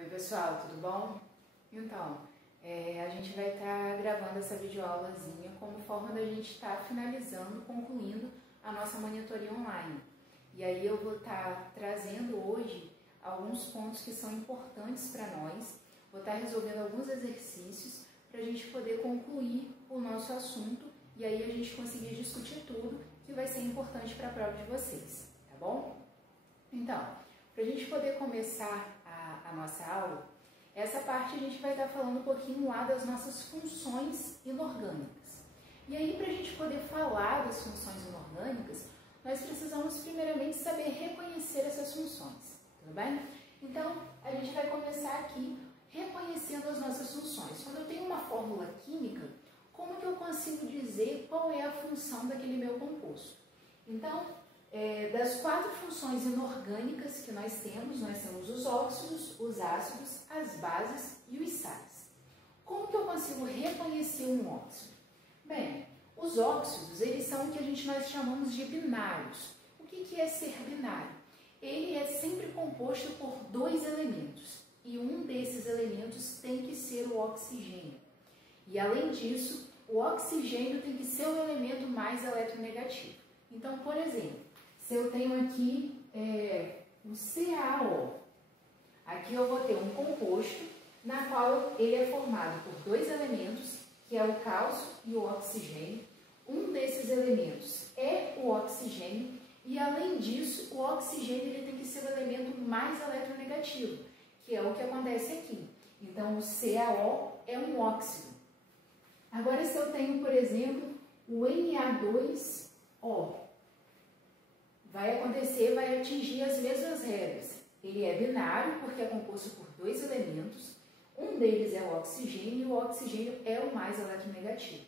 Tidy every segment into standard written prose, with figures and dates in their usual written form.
Oi pessoal, tudo bom? Então, a gente vai estar gravando essa videoaulazinha como forma da gente estar finalizando, concluindo a nossa monitoria online. E aí eu vou estar trazendo hoje alguns pontos que são importantes para nós, vou estar resolvendo alguns exercícios para a gente poder concluir o nosso assunto e aí a gente conseguir discutir tudo que vai ser importante para a prova de vocês, tá bom? Então, para a gente poder começar a nossa aula, essa parte a gente vai estar falando um pouquinho lá das nossas funções inorgânicas. E aí, para a gente poder falar das funções inorgânicas, nós precisamos primeiramente saber reconhecer essas funções, tudo bem? Então, a gente vai começar aqui reconhecendo as nossas funções. Quando eu tenho uma fórmula química, como que eu consigo dizer qual é a função daquele meu composto? Então, das 4 funções inorgânicas que nós temos os óxidos, os ácidos, as bases e os sais. Como que eu consigo reconhecer um óxido? Bem, os óxidos, eles são o que nós chamamos de binários. O que é ser binário? Ele é sempre composto por 2 elementos, e um desses elementos tem que ser o oxigênio. E além disso, o oxigênio tem que ser o elemento mais eletronegativo. Então, por exemplo, se eu tenho aqui o CaO, aqui eu vou ter um composto na qual ele é formado por 2 elementos, que é o cálcio e o oxigênio. Um desses elementos é o oxigênio e, além disso, o oxigênio ele tem que ser o elemento mais eletronegativo, que é o que acontece aqui. Então, o CaO é um óxido. Agora, se eu tenho, por exemplo, o Na2O, vai atingir as mesmas regras. Ele é binário porque é composto por 2 elementos, um deles é o oxigênio e o oxigênio é o mais eletronegativo.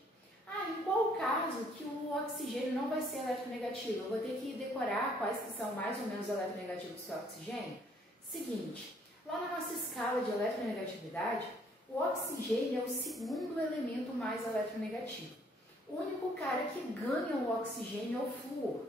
Em qual caso que o oxigênio não vai ser eletronegativo? Eu vou ter que decorar quais que são mais ou menos eletronegativos que o oxigênio? Seguinte, lá na nossa escala de eletronegatividade, o oxigênio é o 2º elemento mais eletronegativo. O único cara que ganha o oxigênio é o flúor.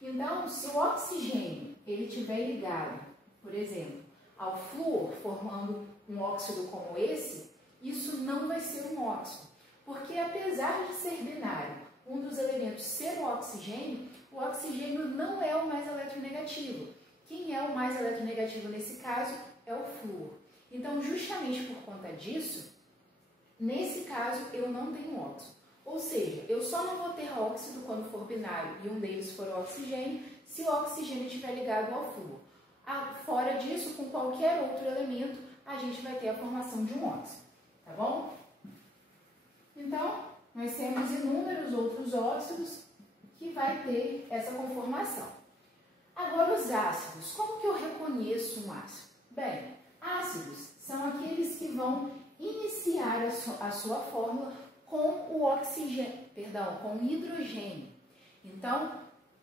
Então, se o oxigênio ele estiver ligado, por exemplo, ao flúor, formando um óxido como esse, isso não vai ser um óxido. Porque apesar de ser binário, um dos elementos ser o oxigênio não é o mais eletronegativo. Quem é o mais eletronegativo nesse caso é o flúor. Então, justamente por conta disso, nesse caso eu não tenho óxido. Ou seja, eu só não vou ter óxido quando for binário e um deles for o oxigênio, se o oxigênio estiver ligado ao flúor. Fora disso, com qualquer outro elemento, a gente vai ter a formação de um óxido, tá bom? Então, nós temos inúmeros outros óxidos que vai ter essa conformação. Agora, os ácidos. Como que eu reconheço um ácido? Bem, ácidos são aqueles que vão iniciar a sua fórmula com com o hidrogênio. Então,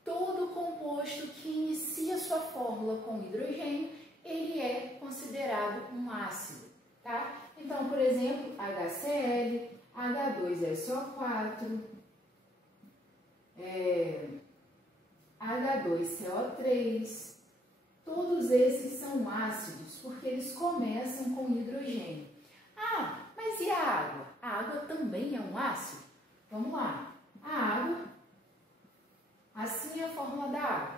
todo composto que inicia sua fórmula com hidrogênio, ele é considerado um ácido, tá? Então, por exemplo, HCl, H2SO4, H2CO3, todos esses são ácidos porque eles começam com hidrogênio. Mas e a água? A água também é um ácido? Vamos lá. A água, assim é a fórmula da água.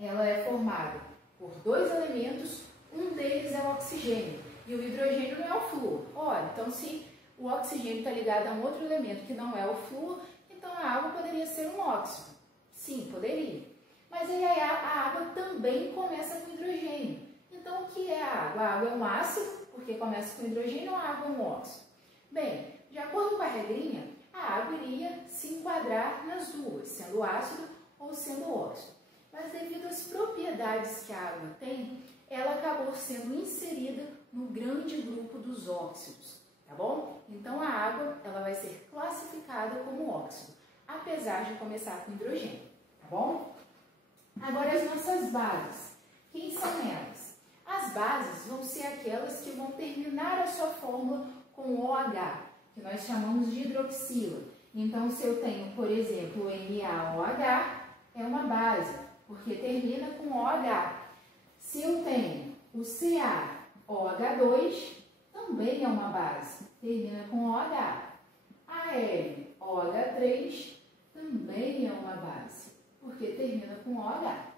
Ela é formada por 2 elementos, um deles é o oxigênio e o hidrogênio não é o flúor. Então se o oxigênio está ligado a um outro elemento que não é o flúor, então a água poderia ser um óxido. Sim, poderia. Mas aí a água também começa com hidrogênio. Então o que é a água? A água é um ácido, porque começa com hidrogênio, ou a água é um óxido? Bem, de acordo com a regrinha, a água iria se enquadrar nas duas, sendo ácido ou sendo óxido. Mas devido às propriedades que a água tem, ela acabou sendo inserida no grande grupo dos óxidos, tá bom? Então a água ela vai ser classificada como óxido, apesar de começar com hidrogênio, tá bom? Agora as nossas bases. Quem são elas? As bases vão ser aquelas que vão terminar a sua fórmula com OH, que nós chamamos de hidroxila. Então, se eu tenho, por exemplo, o NaOH, é uma base, porque termina com OH. Se eu tenho o Ca, OH2 também é uma base, termina com OH. AL, OH3 também é uma base, porque termina com OH.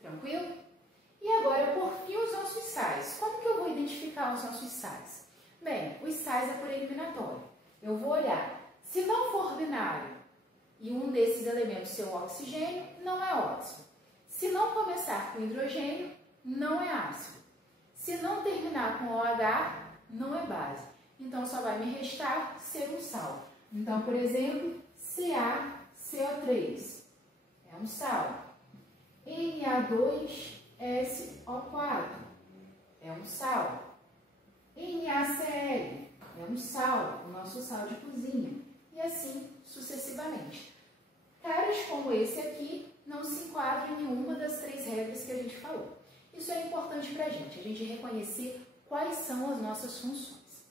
Tranquilo? E agora, por fim, os nossos sais. Como que eu vou identificar os nossos sais? Bem, os sais é por eliminatório. Eu vou olhar, se não for binário e um desses elementos ser um oxigênio, não é óxido. Se não começar com hidrogênio, não é ácido. Se não terminar com OH, não é base. Então, só vai me restar ser um sal. Então, por exemplo, CaCO3 é um sal. Na2SO4 é um sal. NaCl é um sal, o nosso sal de cozinha. E assim sucessivamente. Caras como esse aqui não se enquadram em nenhuma das 3 regras que a gente falou. Isso é importante para a gente reconhecer quais são as nossas funções.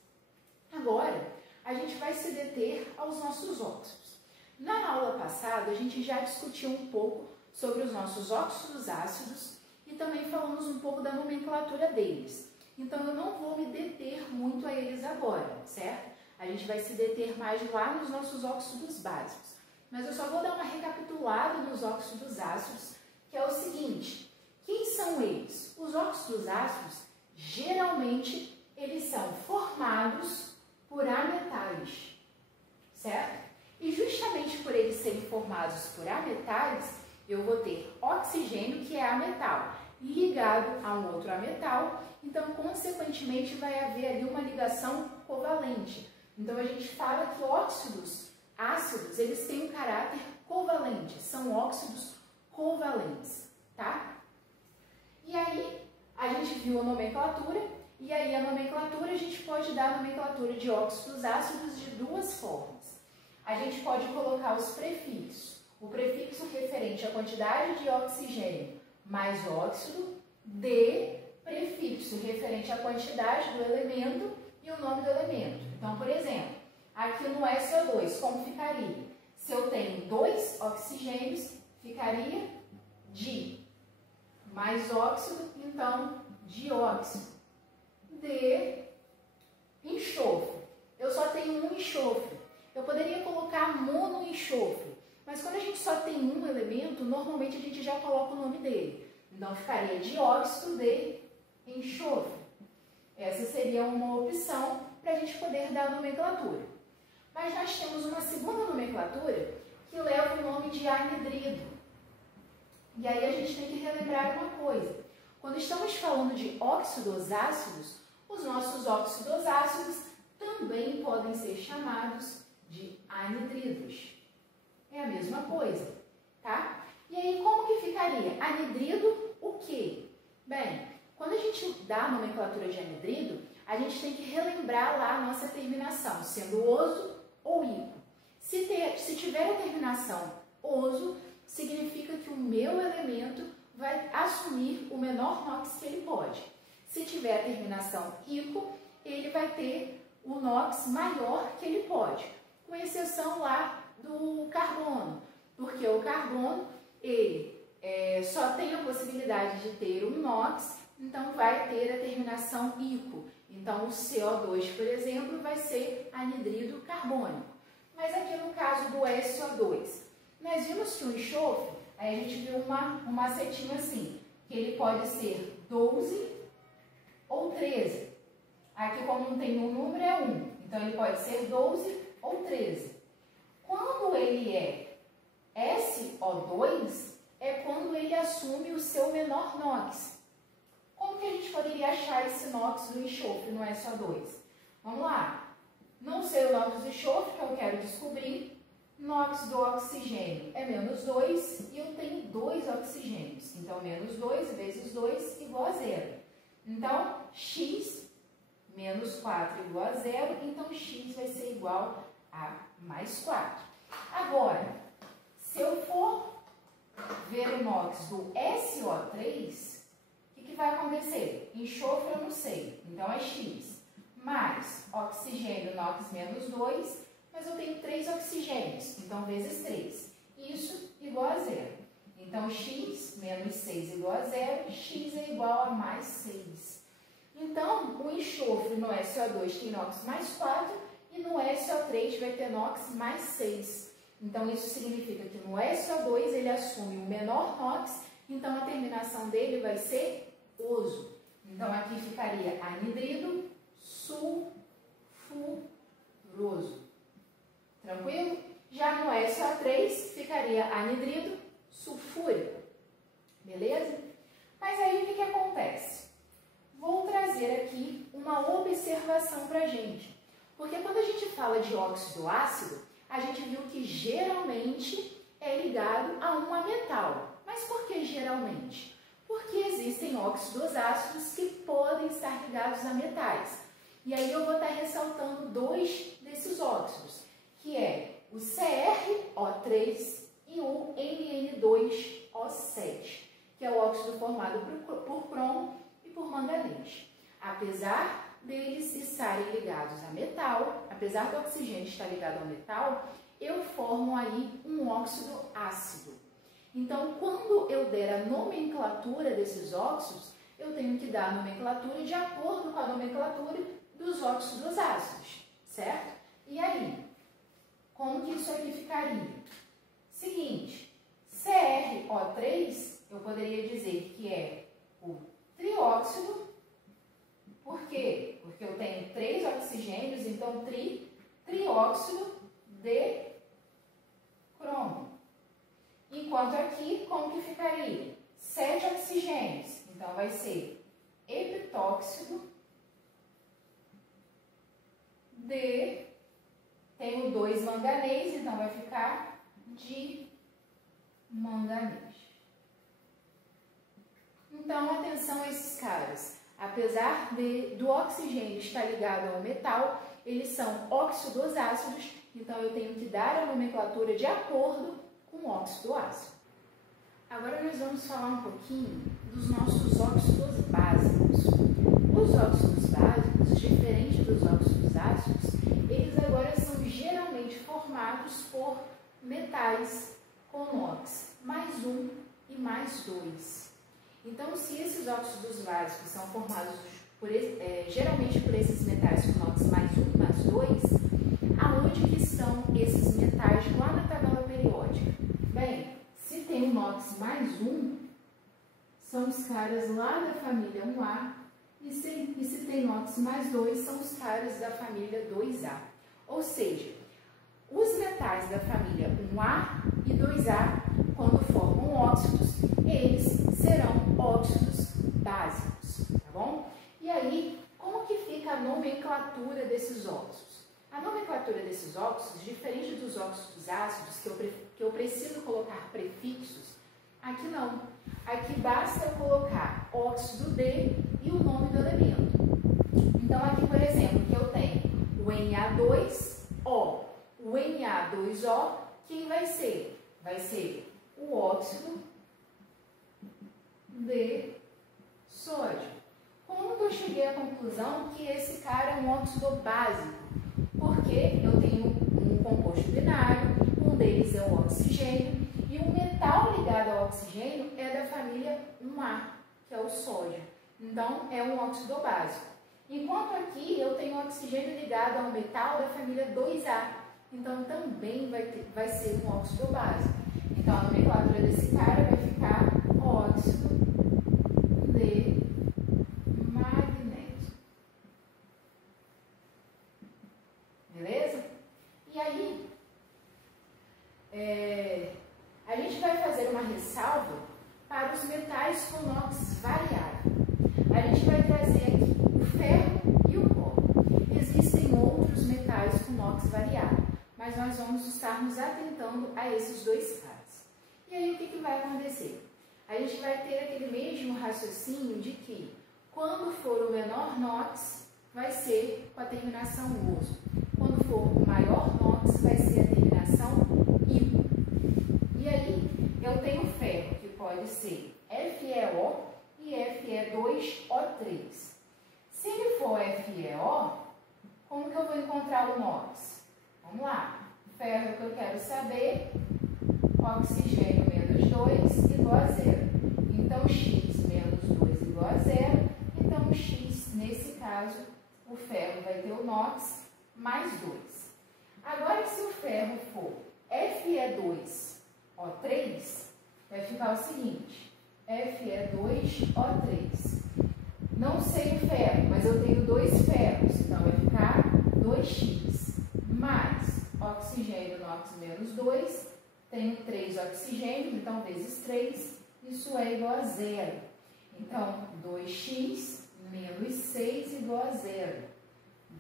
Agora, a gente vai se deter aos nossos óxidos. Na aula passada, a gente já discutiu um pouco sobre os nossos óxidos ácidos e também falamos um pouco da nomenclatura deles. Então, eu não vou me deter muito a eles agora, certo? A gente vai se deter mais lá nos nossos óxidos básicos. Mas eu só vou dar uma recapitulada nos óxidos ácidos, que é o seguinte: quem são eles? Os óxidos ácidos, geralmente, eles são formados por ametais, certo? E justamente por eles serem formados por ametais, eu vou ter oxigênio, que é ametal, ligado a um outro ametal, então, consequentemente, vai haver ali uma ligação covalente. Então, a gente fala que óxidos ácidos, eles têm um caráter covalente, são óxidos covalentes, tá? E aí, a gente viu a nomenclatura, e aí a nomenclatura, a gente pode dar a nomenclatura de óxidos ácidos de 2 formas. A gente pode colocar os prefixos. O prefixo referente à quantidade de oxigênio mais óxido, de prefixo referente à quantidade do elemento e o nome do elemento. Então, por exemplo, aqui no SO2, como ficaria? Se eu tenho 2 oxigênios, ficaria di. Mais óxido, então, dióxido. De enxofre. Eu só tenho um enxofre. Eu poderia colocar monoenxofre. Mas quando a gente só tem um elemento, normalmente a gente já coloca o nome dele. Então, ficaria dióxido de enxofre. Essa seria uma opção para a gente poder dar a nomenclatura. Mas nós temos uma segunda nomenclatura que leva o nome de anidrido. E aí a gente tem que relembrar uma coisa. Quando estamos falando de óxidos ácidos, os nossos óxidos ácidos também podem ser chamados de anidridos. É a mesma coisa, tá? E aí, como que ficaria? Anidrido, o quê? Bem, quando a gente dá a nomenclatura de anidrido, a gente tem que relembrar lá a nossa terminação, sendo oso ou ico. Se tiver a terminação oso, significa que o meu elemento vai assumir o menor NOx que ele pode. Se tiver a terminação ico, ele vai ter o NOx maior que ele pode, com exceção lá do carbono, porque o carbono ele só tem a possibilidade de ter um NOx, então vai ter a terminação ico. Então o CO2, por exemplo, vai ser anidrido carbônico. Mas aqui no caso do SO2, nós vimos que o enxofre, aí a gente viu uma setinha assim, que ele pode ser 12 ou 13. Aqui, como não tem um número, é 1. Então, ele pode ser 12 ou 13. Quando ele é SO2, é quando ele assume o seu menor NOx. Como que a gente poderia achar esse NOx do enxofre no SO2? Vamos lá. Não sei o NOx do enxofre, que eu quero descobrir. NOx do oxigênio é menos 2 e eu tenho 2 oxigênios. Então, menos 2 vezes 2 igual a 0. Então, x menos 4 igual a 0, então x vai ser igual a mais 4. Agora, se eu for ver o NOx do SO3, o que vai acontecer? Enxofre eu não sei, então é x. Mais oxigênio, NOx menos 2, mas eu tenho 3 oxigênios, então vezes 3. Isso igual a 0. Então, x menos 6 igual a 0, x é igual a mais 6. Então, o enxofre no SO2 tem NOx mais 4 e no SO3 vai ter NOx mais 6. Então, isso significa que no SO2 ele assume o menor NOx, então a terminação dele vai ser oso. Então, aqui ficaria anidrido sulfuroso. Tranquilo? Já no SO3 ficaria anidrido sulfúrico. Beleza? Mas aí o que acontece? Vou trazer aqui uma observação para a gente. Porque quando a gente fala de óxido ácido, a gente viu que geralmente é ligado a um ametal. Mas por que geralmente? Porque existem óxidos ácidos que podem estar ligados a metais. E aí eu vou estar ressaltando dois desses óxidos, que é o CrO3 e o Mn2O7, que é o óxido formado por cromo e por manganês. Apesar deles estarem ligados a metal, apesar do oxigênio estar ligado ao metal, eu formo aí um óxido ácido. Então, quando eu der a nomenclatura desses óxidos, eu tenho que dar a nomenclatura de acordo com a nomenclatura dos óxidos ácidos, certo? E aí, como que isso aqui ficaria? Seguinte, CrO3, eu poderia dizer que é o trióxido. Por quê? Porque eu tenho 3 oxigênios, então trióxido de cromo. Enquanto aqui, como que ficaria? 7 oxigênios, então vai ser heptóxido de... Tenho 2 manganês, então vai ficar de manganês. Então, atenção a esses caras. Apesar do oxigênio estar ligado ao metal, eles são óxidos ácidos, então eu tenho que dar a nomenclatura de acordo com o óxido ácido. Agora nós vamos falar um pouquinho dos nossos óxidos básicos. Os óxidos básicos, diferente dos óxidos ácidos, eles agora são geralmente formados por metais com NOx mais 1 e mais 2. Então, se esses óxidos básicos são formados geralmente por esses metais com NOx mais 1 e mais 2, aonde que estão esses metais lá na tabela periódica? Bem, se tem o NOx mais 1, são os caras lá da família 1A, e se tem NOx mais 2, são os caras da família 2A. Ou seja, os metais da família 1A e 2A, quando formam óxidos, eles serão óxidos básicos, tá bom? E aí, como que fica a nomenclatura desses óxidos? A nomenclatura desses óxidos, diferente dos óxidos ácidos, que eu preciso colocar prefixos, aqui não. Aqui basta eu colocar óxido de e o nome do elemento. Então, aqui, por exemplo, que eu tenho o Na2O, o Na2O, quem vai ser? Vai ser o óxido de sódio. Como que eu cheguei à conclusão que esse cara é um óxido básico? Porque eu tenho um composto binário, um deles é o oxigênio, e o metal ligado ao oxigênio é da família 1A, que é o sódio. Então, é um óxido básico. Enquanto aqui eu tenho oxigênio ligado ao metal da família 2A, então também vai ser um óxido básico. Então, a nomenclatura desse cara vai ficar óxido de magnésio. Beleza? E aí, a gente vai fazer uma ressalva para os metais com NOx variável. A gente vai trazer aqui o ferro e o cobre. Existem outros metais com NOx variável, mas nós vamos estar nos atentando a esses dois caras. E aí o que vai acontecer? A gente vai ter aquele mesmo raciocínio de que quando for o menor NOx, vai ser com a terminação oso. Quando for o maior NOx, vai ser a terminação IO. E aí eu tenho ferro, que pode ser FeO e Fe2O3. Se ele for FeO, como que eu vou encontrar o NOx? Vamos lá. Ferro que eu quero saber, oxigênio menos 2 igual a 0. Então, X menos 2 igual a 0. Então, X caso, o ferro vai ter o NOx mais 2. Agora, se o ferro for Fe2O3, vai ficar o seguinte, Fe2O3. Não sei o ferro, mas eu tenho 2 ferros, então vai ficar 2x mais oxigênio NOx menos 2, tenho 3 oxigênios, então vezes 3, isso é igual a 0. Então, 2x menos 6 igual a 0.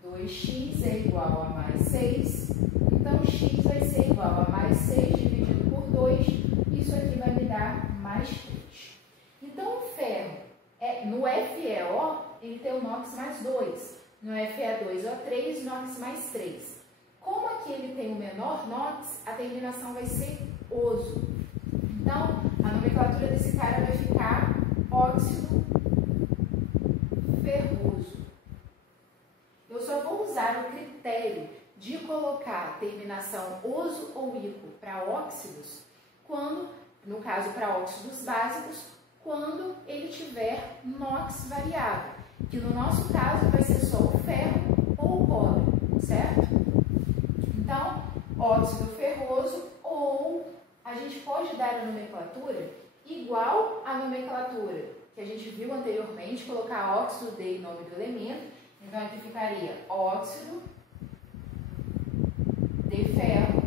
2x é igual a mais 6, então x vai ser igual a mais 6 dividido por 2, isso aqui vai me dar mais 3. Então, o ferro, no FeO, ele tem o NOx mais 2, no Fe2O3, NOx mais 3. Como aqui ele tem o menor NOx, a terminação vai ser oso. Então, a nomenclatura desse cara vai ficar óxido ferroso. Eu só vou usar o critério de colocar a terminação oso ou ico para óxidos, quando, no caso para óxidos básicos, quando ele tiver NOx variável, que no nosso caso vai ser só o ferro ou o cobre, certo? Então, óxido ferroso, ou a gente pode dar a nomenclatura igual à nomenclatura que a gente viu anteriormente, colocar óxido de em nome do elemento. Então, aqui ficaria óxido de ferro.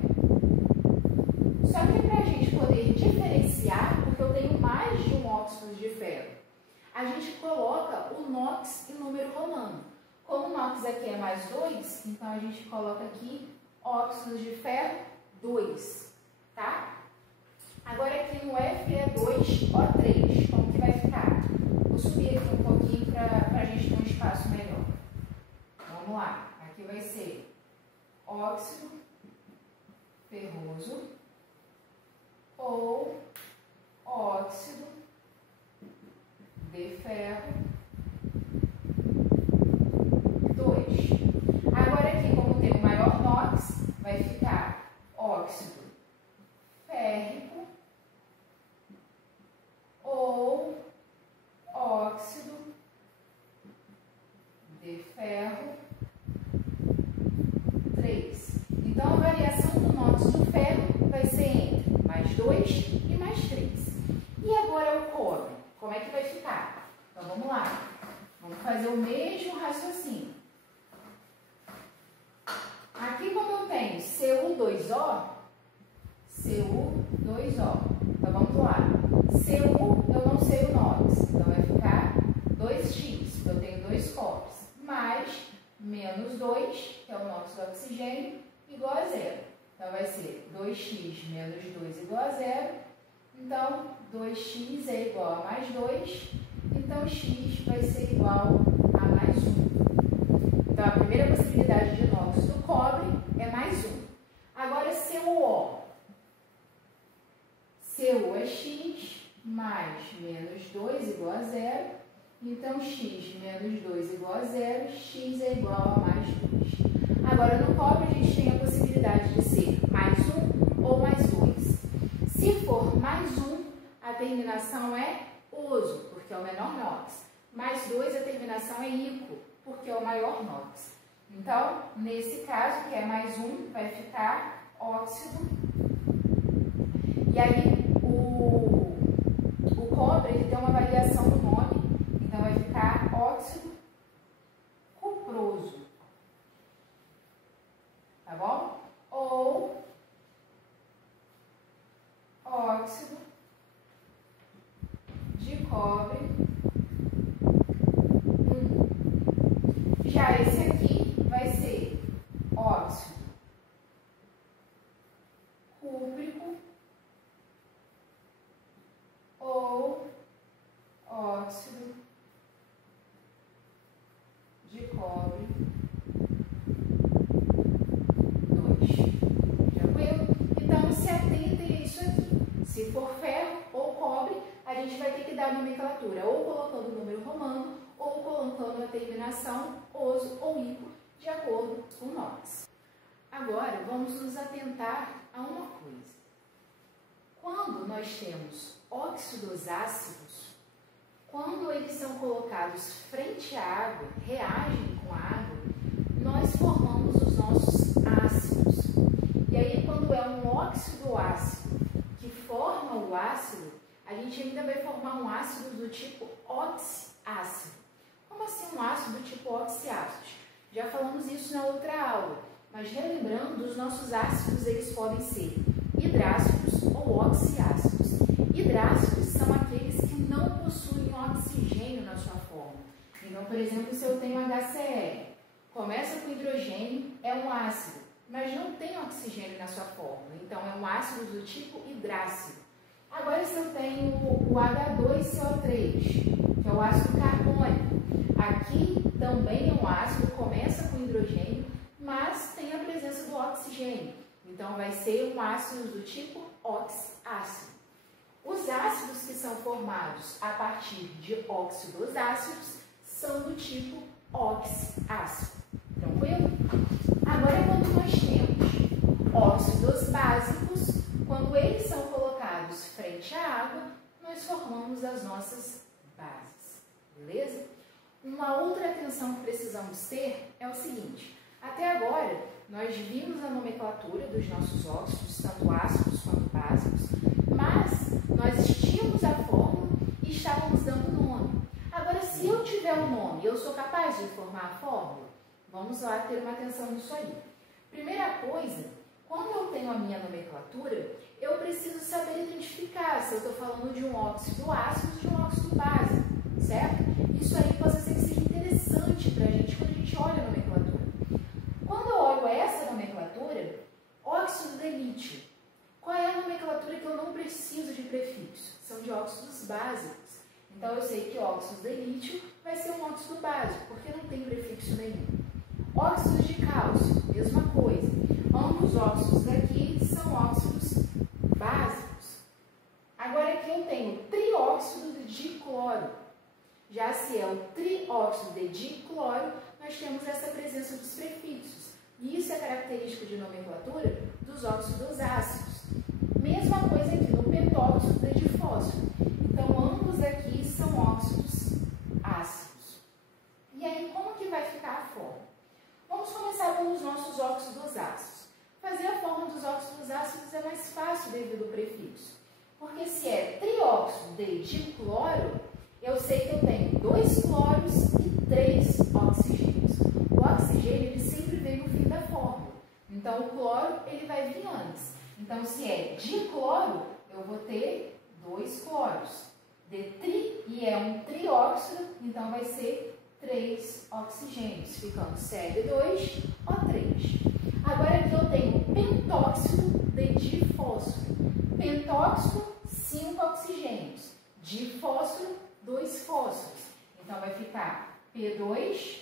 Só que para a gente poder diferenciar, porque eu tenho mais de um óxido de ferro, a gente coloca o NOx em número romano. Como o NOx aqui é mais 2, então a gente coloca aqui óxidos de ferro 2, tá? Agora aqui no Fe2O3, como que vai ficar? Vou subir aqui um pouquinho para a gente ter um espaço melhor. Vamos lá, aqui vai ser óxido ferroso ou óxido de ferro 2. Agora aqui, como tem o maior NOx, vai ficar óxido férrico ou óxido de ferro 3. Então, a variação do NOx do ferro vai ser entre mais 2 e mais 3. E agora o cobre, como é que vai ficar? Então, vamos lá. Vamos fazer o mesmo raciocínio. Aqui, como eu tenho Cu2O, então vamos lá. Cu, eu não sei o NOx, então vai ficar 2x, eu tenho 2 cobres, mais menos 2, que é o NOx do oxigênio, igual a 0. Então vai ser 2x menos 2 igual a 0. Então, 2x é igual a mais 2, então x vai ser igual a mais 1. Então, a primeira possibilidade de NOx do cobre é mais 1. Agora, CuO. Cu é x, mais menos 2 igual a 0. Então, x menos 2 igual a 0, x é igual a mais 2. Agora, no cobre, a gente tem a possibilidade de ser mais 1 ou mais 2. Se for mais 1, a terminação é oso, porque é o menor NOx. Mais 2, a terminação é ico, porque é o maior NOx. Então, nesse caso, que é mais 1, vai ficar óxido. E aí, o cobre ele tem uma variação no nome, então vai ficar óxido cuproso. Tá bom? Ou óxido de cobre 1. Já esse aqui vai ser óxido cúprico ou óxido de cobre 2. Tranquilo? Então, se atentem a isso aqui. Se for ferro ou cobre, a gente vai ter que dar a nomenclatura ou colocando o número romano ou colocando a terminação oso ou ico, de acordo com o NOx. Agora, vamos nos atentar a uma coisa. Quando nós temos óxidos ácidos, quando eles são colocados frente à água, reagem com a água, nós formamos os nossos ácidos. E aí, quando é um óxido ácido que forma o ácido, a gente ainda vai formar um ácido do tipo oxiácido. Como assim um ácido do tipo oxiácido? Já falamos isso na outra aula, mas relembrando, os nossos ácidos eles podem ser hidrácidos ou oxiácidos. Hidrácidos são aqueles que não possuem oxigênio na sua forma. Então, por exemplo, se eu tenho HCl, começa com hidrogênio, é um ácido, mas não tem oxigênio na sua fórmula, então é um ácido do tipo hidrácido. Agora, se eu tenho o H2CO3, que é o ácido carbônico, aqui também é um ácido, começa com hidrogênio, mas tem a presença do oxigênio, então vai ser um ácido do tipo oxiácido. Os ácidos que são formados a partir de óxidos ácidos são do tipo oxiácido. Tranquilo? Agora, quando nós temos óxidos básicos, quando eles são colocados frente à água, nós formamos as nossas bases. Beleza? Uma outra atenção que precisamos ter é o seguinte: até agora, nós vimos a nomenclatura dos nossos óxidos, tanto ácidos quanto básicos, mas nós tínhamos a fórmula e estávamos dando nome. Agora, se eu tiver um nome, eu sou capaz de formar a fórmula? Vamos lá ter uma atenção nisso aí. Primeira coisa, quando eu tenho a minha nomenclatura, eu preciso saber identificar se eu estou falando de um óxido ácido ou de um óxido básico, certo? Isso aí pode ser que seja interessante para a gente quando a gente olha a nomenclatura. Quando eu olho essa nomenclatura, óxido de lítio. Qual é a nomenclatura que eu não preciso de prefixo? São de óxidos básicos. Então, eu sei que óxido de lítio vai ser um óxido básico, porque não tem prefixo nenhum. Óxidos de cálcio, mesma coisa. Ambos os óxidos daqui são óxidos básicos. Agora, aqui eu tenho trióxido de dicloro. Já se é o trióxido de dicloro, nós temos essa presença dos prefixos. E isso é característica de nomenclatura dos óxidos ácidos. Mesma coisa aqui no pentóxido de difósforo. Então, ambos aqui são óxidos ácidos. E aí, como que vai ficar a forma? Vamos começar pelos nossos óxidos ácidos. Fazer a forma dos óxidos ácidos é mais fácil devido ao prefixo. Porque se é trióxido de dicloro, eu sei que eu tenho 2 cloros e 3 oxigênios. O oxigênio ele sempre vem no fim da fórmula. Então, o cloro ele vai vir antes. Então, se é dicloro, eu vou ter 2 cloros. De tri, e é um trióxido, então vai ser 3 oxigênios, ficando Cl2O3. Agora aqui eu tenho pentóxido de difósforo. Pentóxido, 5 oxigênios. Difósforo, 2 fósforos. Então vai ficar P2O5.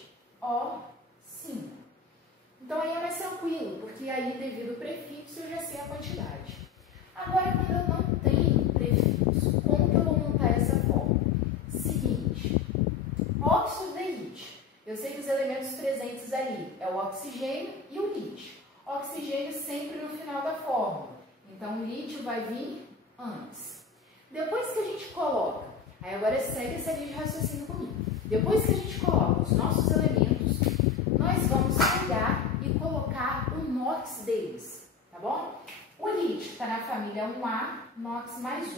Então aí é mais tranquilo, porque aí devido ao prefixo eu já sei a quantidade. Agora, quando eu não tenho prefixo, como que eu vou montar essa fórmula? Seguinte, óxido de lítio. Eu sei que os elementos presentes ali é o oxigênio e o lítio. Oxigênio sempre no final da fórmula. Então, o lítio vai vir antes. Depois que a gente coloca, aí agora segue essa linha de raciocínio comigo. Depois que a gente coloca os nossos elementos, nós vamos pegar e colocar o NOx deles, tá bom? O lítio está na família 1A, NOx mais 1.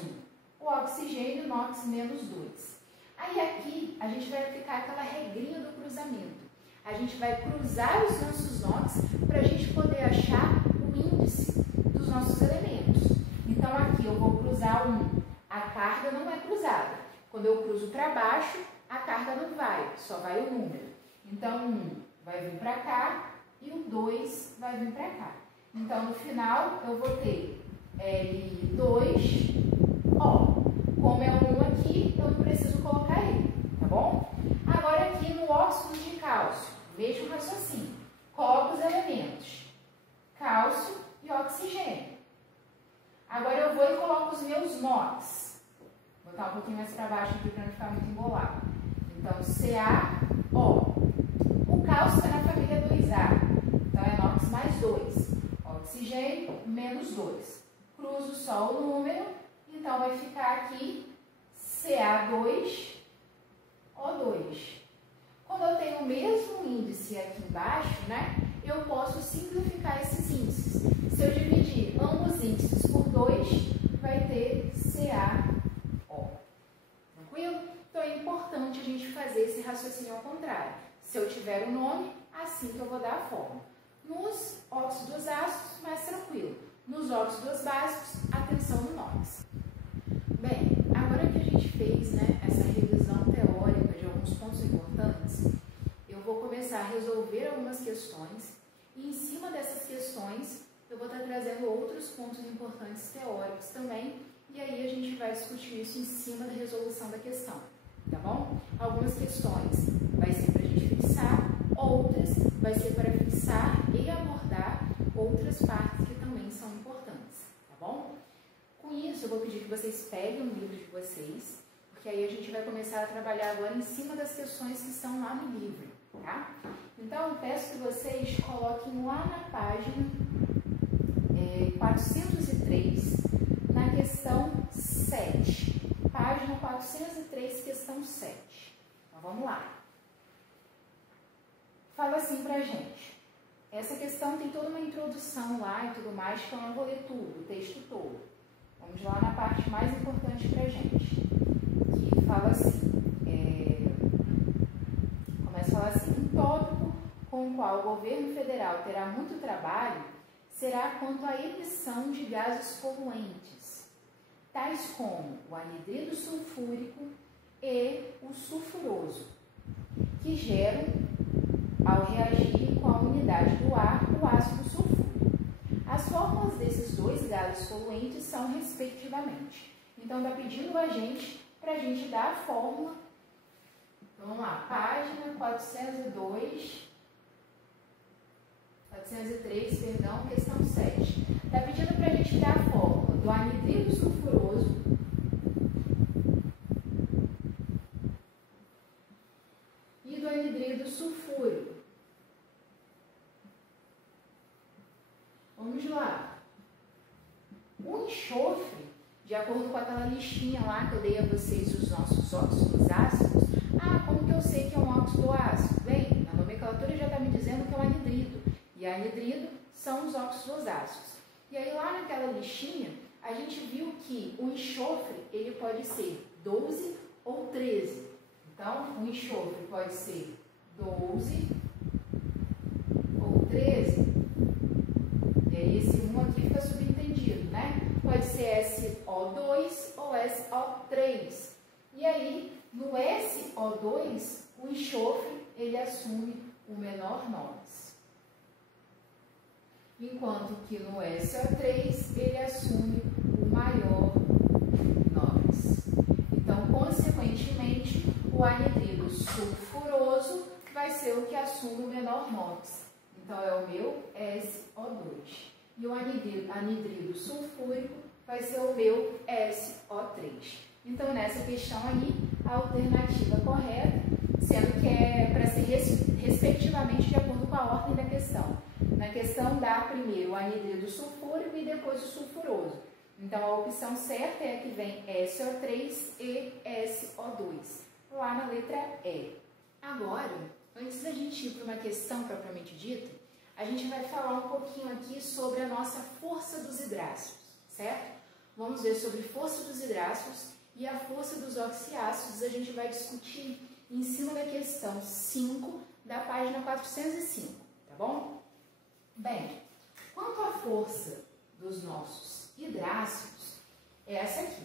O oxigênio, NOx menos 2. Aí aqui a gente vai aplicar aquela regrinha do cruzamento. A gente vai cruzar os nossos NOx para a gente poder achar o índice dos nossos elementos. Então aqui eu vou cruzar 1. A carga não é cruzada. Quando eu cruzo para baixo, a carga não vai, só vai o número. Então 1 vai vir para cá e o 2 vai vir para cá. Então, no final, eu vou ter L2O. Como é um aqui, eu não preciso colocar ele, tá bom? Agora, aqui no óxido de cálcio, mesmo raciocínio. Coloco os elementos, cálcio e oxigênio. Agora, eu vou e coloco os meus NOx. Vou botar um pouquinho mais para baixo aqui para não ficar muito embolado. Então, CaO. O cálcio está na família 2A. Então, é NOx mais 2. Oxigênio, menos 2. Cruzo só o número, então vai ficar aqui Ca2 O2. Quando eu tenho o mesmo índice aqui embaixo, né, eu posso simplificar esses índices. Se eu dividir ambos os índices por 2, vai ter CaO. Tranquilo? Então é importante a gente fazer esse raciocínio ao contrário. Se eu tiver o nome, assim que eu vou dar a fórmula. Nos óxidos ácidos, mais tranquilo. Nos óxidos básicos, atenção no NOx. Bem, agora que a gente fez, né, essa revisão teórica de alguns pontos importantes, eu vou começar a resolver algumas questões e em cima dessas questões eu vou estar trazendo outros pontos importantes teóricos também e aí a gente vai discutir isso em cima da resolução da questão, tá bom? Algumas questões vai ser para a gente fixar, outras vai ser para fixar e abordar outras partes que também são importantes, tá bom? Com isso, eu vou pedir que vocês peguem o livro de vocês, porque aí a gente vai começar a trabalhar agora em cima das questões que estão lá no livro, tá? Então, eu peço que vocês coloquem lá na página 403, na questão 7. Página 403, questão 7. Então, vamos lá. Fala assim pra gente. Essa questão tem toda uma introdução lá e tudo mais, que eu não vou ler tudo, o texto todo. Vamos lá na parte mais importante pra gente, que fala assim, começa a falar assim, um tópico com o qual o governo federal terá muito trabalho será quanto à emissão de gases poluentes, tais como o anidrido sulfúrico e o sulfuroso, que geram, ao reagir com a umidade do ar, o ácido sulfúrico. As fórmulas desses dois gases poluentes são respectivamente. Então, está pedindo a gente, para a gente dar a fórmula. Vamos lá, página 403, questão 7. Está pedindo para a gente dar a fórmula do anidrido sulfuroso e do anidrido sulfúrico. Vamos lá. O enxofre, de acordo com aquela listinha lá que eu dei a vocês, os nossos óxidos ácidos. Ah, como que eu sei que é um óxido ácido? Bem, na nomenclatura já está me dizendo que é um anidrido. E anidrido são os óxidos ácidos. E aí lá naquela listinha, a gente viu que o enxofre, ele pode ser 12 ou 13. Então, o enxofre pode ser 12 ou 13. E aí esse 1 aqui fica subentendido, né? Pode ser SO2 ou SO3. E aí, no SO2, o enxofre, ele assume o menor NOx. Enquanto que no SO3, ele assume o maior NOx. Então, consequentemente, o anidrido sulfuroso vai ser o que assume o menor NOx. Então, é o meu SO2. E o anidrido sulfúrico vai ser o meu SO3. Então, nessa questão aí, a alternativa correta, sendo que é para ser respectivamente de acordo com a ordem da questão. Na questão dá primeiro o anidrido sulfúrico e depois o sulfuroso. Então, a opção certa é a que vem SO3 e SO2, lá na letra E. Agora, antes da gente ir para uma questão propriamente dita, a gente vai falar um pouquinho aqui sobre a nossa força dos hidrácidos, certo? Vamos ver sobre força dos hidrácidos e a força dos oxiácidos a gente vai discutir em cima da questão 5 da página 405, tá bom? Bem, quanto à força dos nossos hidrácidos, é essa aqui.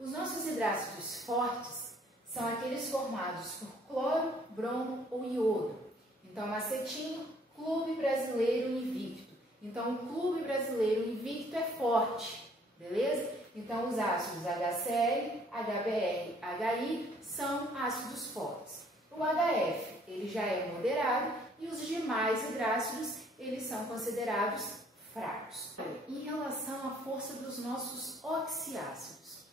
Os nossos hidrácidos fortes são aqueles formados por cloro, bromo ou iodo. Então, acetinho, Clube Brasileiro Invicto. Então, o Clube Brasileiro Invicto é forte, beleza? Então, os ácidos HCl, HBr, HI são ácidos fortes. O HF, ele já é moderado e os demais hidrácidos, eles são considerados fracos. Em relação à força dos nossos oxiácidos,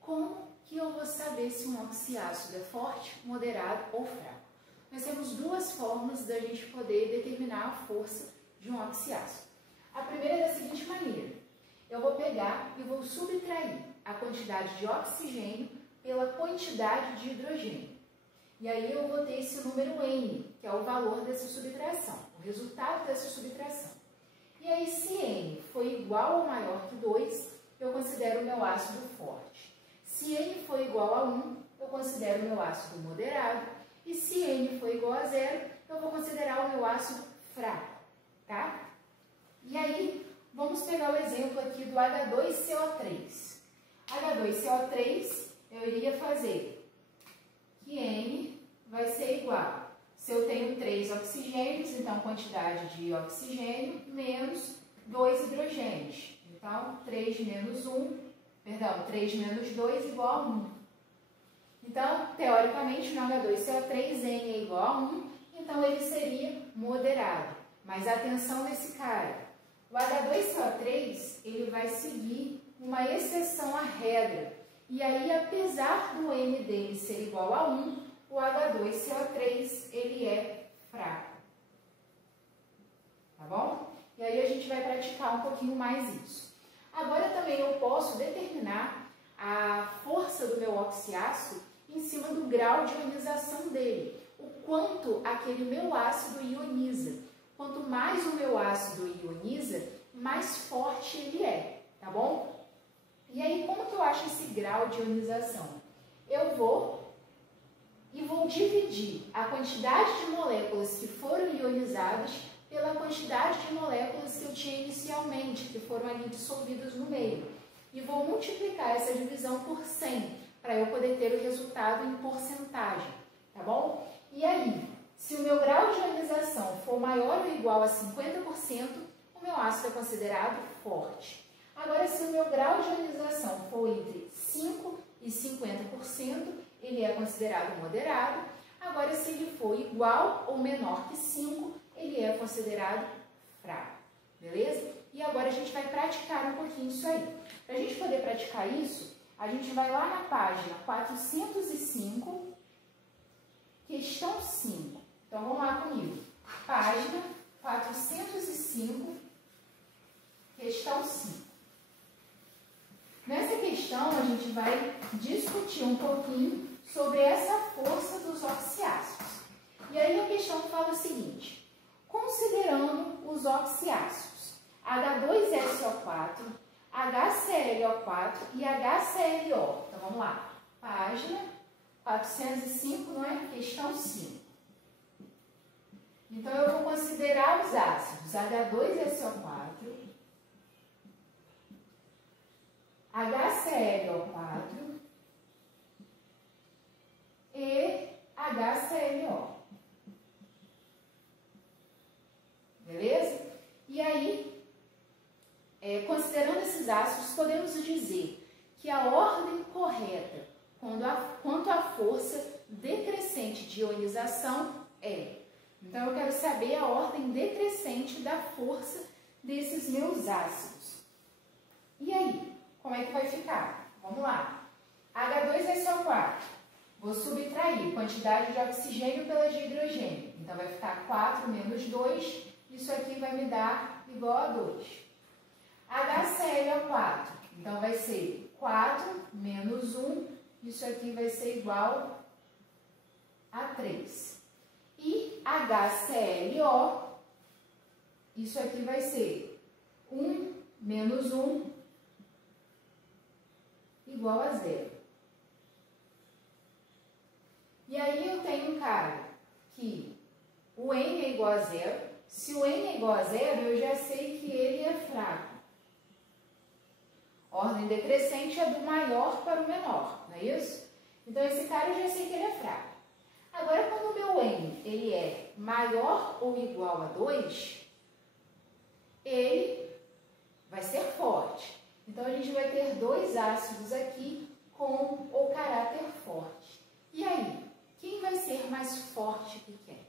como que eu vou saber se um oxiácido é forte, moderado ou fraco? Nós temos duas formas da gente poder determinar a força de um oxiácido. A primeira é da seguinte maneira: eu vou pegar e vou subtrair a quantidade de oxigênio pela quantidade de hidrogênio. E aí eu vou ter esse número N, que é o valor dessa subtração, o resultado dessa subtração. E aí, se N for igual ou maior que 2, eu considero o meu ácido forte. Se N for igual a 1, eu considero o meu ácido moderado. E se N for igual a 0, eu vou considerar o meu ácido fraco, tá? E aí, vamos pegar o exemplo aqui do H2CO3. H2CO3, eu iria fazer que N vai ser igual. Se eu tenho 3 oxigênios, então quantidade de oxigênio menos 2 hidrogênios. Então, 3 menos 2 igual a 1. Então, teoricamente, no H2CO3, N é igual a 1, então ele seria moderado. Mas atenção nesse cara. O H2CO3, ele vai seguir uma exceção à regra. E aí, apesar do N dele ser igual a 1, o H2CO3, ele é fraco. Tá bom? E aí a gente vai praticar um pouquinho mais isso. Agora também eu posso determinar a força do meu oxiácido em cima do grau de ionização dele. O quanto aquele meu ácido ioniza. Quanto mais o meu ácido ioniza, mais forte ele é. Tá bom? E aí, como que eu acho esse grau de ionização? Eu vou dividir a quantidade de moléculas que foram ionizadas pela quantidade de moléculas que eu tinha inicialmente, que foram ali dissolvidas no meio. E vou multiplicar essa divisão por 100, para eu poder ter o resultado em porcentagem, tá bom? E aí, se o meu grau de ionização for maior ou igual a 50%, o meu ácido é considerado forte. Agora, se o meu grau de ionização for entre 5% e 50%, ele é considerado moderado. Agora, se ele for igual ou menor que 5, ele é considerado fraco, beleza? E agora a gente vai praticar um pouquinho isso aí. Para a gente poder praticar isso, a gente vai lá na página 405, questão 5. Então, vamos lá comigo. Página 405, questão 5. Nessa questão, a gente vai discutir um pouquinho sobre essa força dos oxiácidos. E aí a questão fala o seguinte: considerando os oxiácidos H2SO4, HClO4 e HClO. Então, vamos lá. Página 405, não é? Questão 5. Então, eu vou considerar os ácidos H2SO4, HClO4 e HClO. Beleza? E aí, considerando esses ácidos, podemos dizer que a ordem correta quanto à força decrescente de ionização é. Então, eu quero saber a ordem decrescente da força desses meus ácidos. E aí, como é que vai ficar? Vamos lá. H2SO4. Vou subtrair quantidade de oxigênio pela de hidrogênio. Então, vai ficar 4 menos 2. Isso aqui vai me dar igual a 2. HClO4. Então, vai ser 4 menos 1. Isso aqui vai ser igual a 3. E HClO, isso aqui vai ser 1 menos 1 igual a 0. E aí eu tenho um cara que o N é igual a 0. Se o N é igual a 0, eu já sei que ele é fraco. Ordem decrescente é do maior para o menor, não é isso? Então, esse cara eu já sei que ele é fraco. Agora, quando o meu N ele é maior ou igual a 2, ele vai ser forte. Então, a gente vai ter dois ácidos aqui com o caráter forte. E aí, quem vai ser mais forte que quem?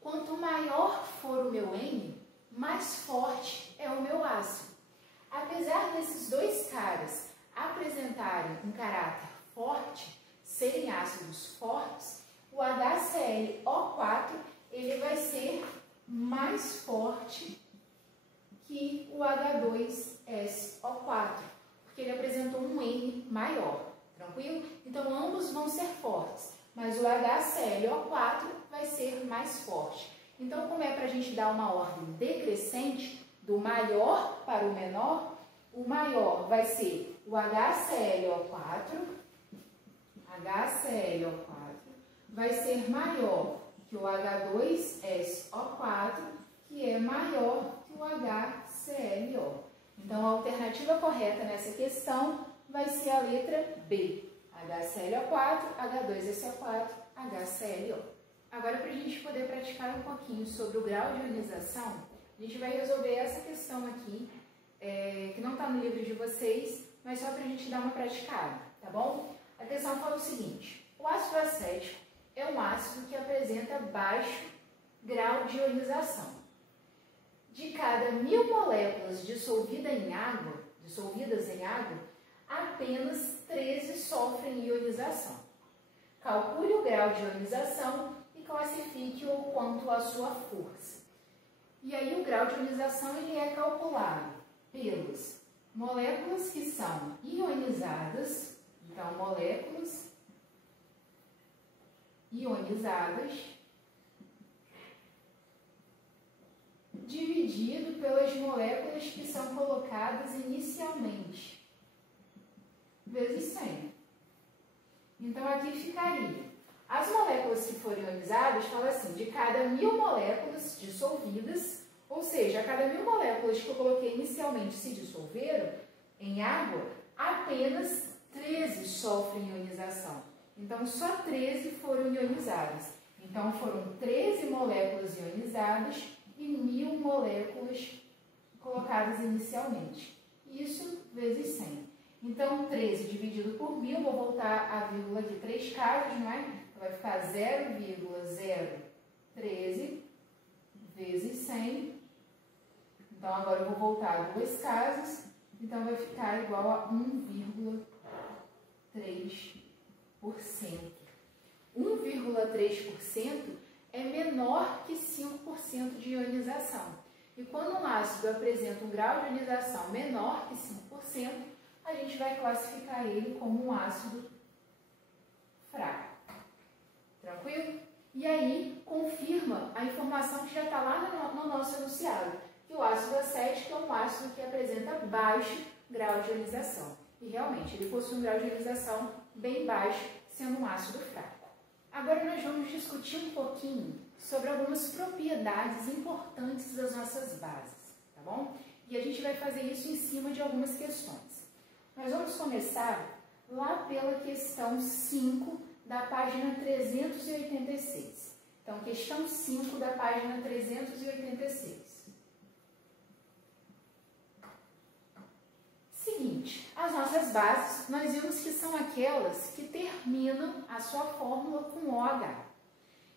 Quanto maior for o meu N, mais forte é o meu ácido. Apesar desses dois caras apresentarem um caráter forte, serem ácidos fortes, o HClO4 ele vai ser mais forte que o H2SO4, porque ele apresentou um N maior, tranquilo? Então, ambos vão ser fortes, mas o HClO4 vai ser mais forte. Então, como é para a gente dar uma ordem decrescente, do maior para o menor, o maior vai ser o HClO4 vai ser maior que o H2SO4, que é maior que o HClO. Então, a alternativa correta nessa questão vai ser a letra B. HClO4, H2SO4, HClO. Agora, para a gente poder praticar um pouquinho sobre o grau de ionização, a gente vai resolver essa questão aqui, que não está no livro de vocês, mas só para a gente dar uma praticada, tá bom? A questão fala o seguinte: o ácido acético é um ácido que apresenta baixo grau de ionização. De cada 1000 moléculas dissolvidas em água, apenas 13 sofrem ionização. Calcule o grau de ionização e classifique-o quanto à sua força. E aí o grau de ionização ele é calculado pelas moléculas que são ionizadas, então moléculas ionizadas dividido pelas moléculas que são colocadas inicialmente, vezes 100. Então, aqui ficaria, as moléculas que foram ionizadas, fala assim, de cada 1000 moléculas dissolvidas, ou seja, a cada 1000 moléculas que eu coloquei inicialmente se dissolveram em água, apenas 13 sofrem ionização. Então, só 13 foram ionizadas. Então, foram 13 moléculas ionizadas e 1000 moléculas colocadas inicialmente. Isso vezes 100. Então, 13 dividido por 1000, vou voltar a vírgula aqui 3 casas, não é? Então, vai ficar 0,013 vezes 100. Então, agora eu vou voltar 2 casas. Então, vai ficar igual a 1,3%. 1,3% é menor que 5% de ionização. E quando um ácido apresenta um grau de ionização menor que 5%, a gente vai classificar ele como um ácido fraco. Tranquilo? E aí, confirma a informação que já está lá no nosso enunciado, que o ácido acético é um ácido que apresenta baixo grau de ionização. E realmente, ele possui um grau de ionização bem baixo, sendo um ácido fraco. Agora nós vamos discutir um pouquinho sobre algumas propriedades importantes das nossas bases, tá bom? E a gente vai fazer isso em cima de algumas questões. Nós vamos começar lá pela questão 5 da página 386. Então, questão 5 da página 386. Seguinte, as nossas bases, nós vimos que são aquelas que terminam a sua fórmula com OH.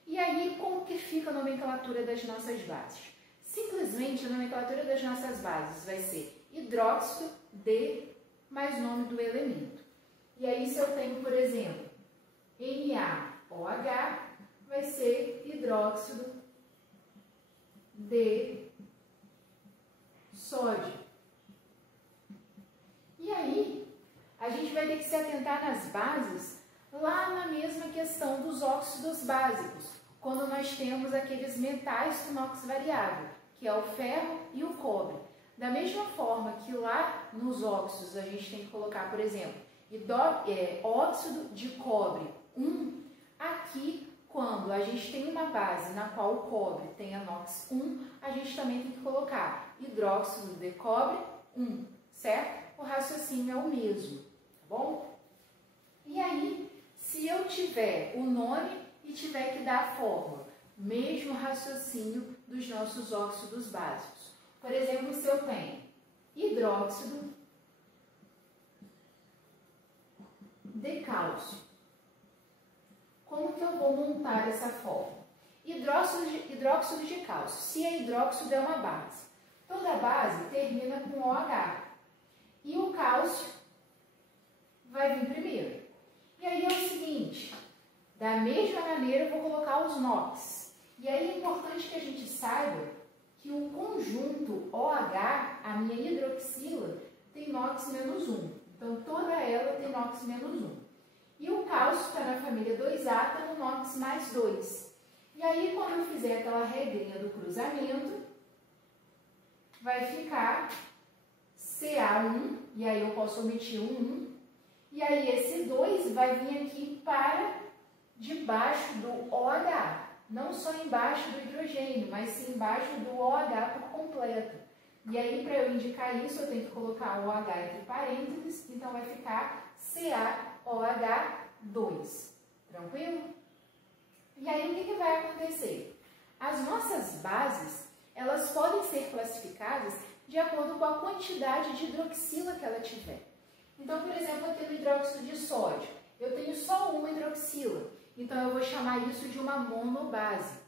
E aí, como que fica a nomenclatura das nossas bases? Simplesmente, a nomenclatura das nossas bases vai ser hidróxido de mais nome do elemento. E aí, se eu tenho, por exemplo, NaOH, vai ser hidróxido de sódio. E aí, a gente vai ter que se atentar nas bases lá na mesma questão dos óxidos básicos, quando nós temos aqueles metais com NOx variável, que é o ferro e o cobre. Da mesma forma que lá nos óxidos a gente tem que colocar, por exemplo, óxido de cobre 1, aqui quando a gente tem uma base na qual o cobre tem a NOx 1, a gente também tem que colocar hidróxido de cobre 1, certo? O raciocínio é o mesmo, tá bom? E aí, se eu tiver o nome e tiver que dar a fórmula, mesmo raciocínio dos nossos óxidos básicos. Por exemplo, se eu tenho hidróxido de cálcio, como que eu vou montar essa fórmula? Hidróxido de cálcio. Se é hidróxido, é uma base. Toda base termina com OH. E o cálcio vai vir primeiro. E aí é o seguinte, da mesma maneira eu vou colocar os NOx. E aí é importante que a gente saiba que o conjunto OH, a minha hidroxila, tem NOx-1. Então, toda ela tem NOx-1. E o cálcio está na família 2A, está no NOx mais 2. E aí, quando eu fizer aquela regrinha do cruzamento, vai ficar Ca1, e aí eu posso omitir um 1. E aí esse 2 vai vir aqui para debaixo do OH. Não só embaixo do hidrogênio, mas sim embaixo do OH por completo. E aí, para eu indicar isso, eu tenho que colocar o OH entre parênteses, então vai ficar CaOH2. Tranquilo? E aí, o que vai acontecer? As nossas bases, elas podem ser classificadas de acordo com a quantidade de hidroxila que ela tiver. Então, por exemplo, aqui no hidróxido de sódio, eu tenho só uma hidroxila. Então, eu vou chamar isso de uma monobase.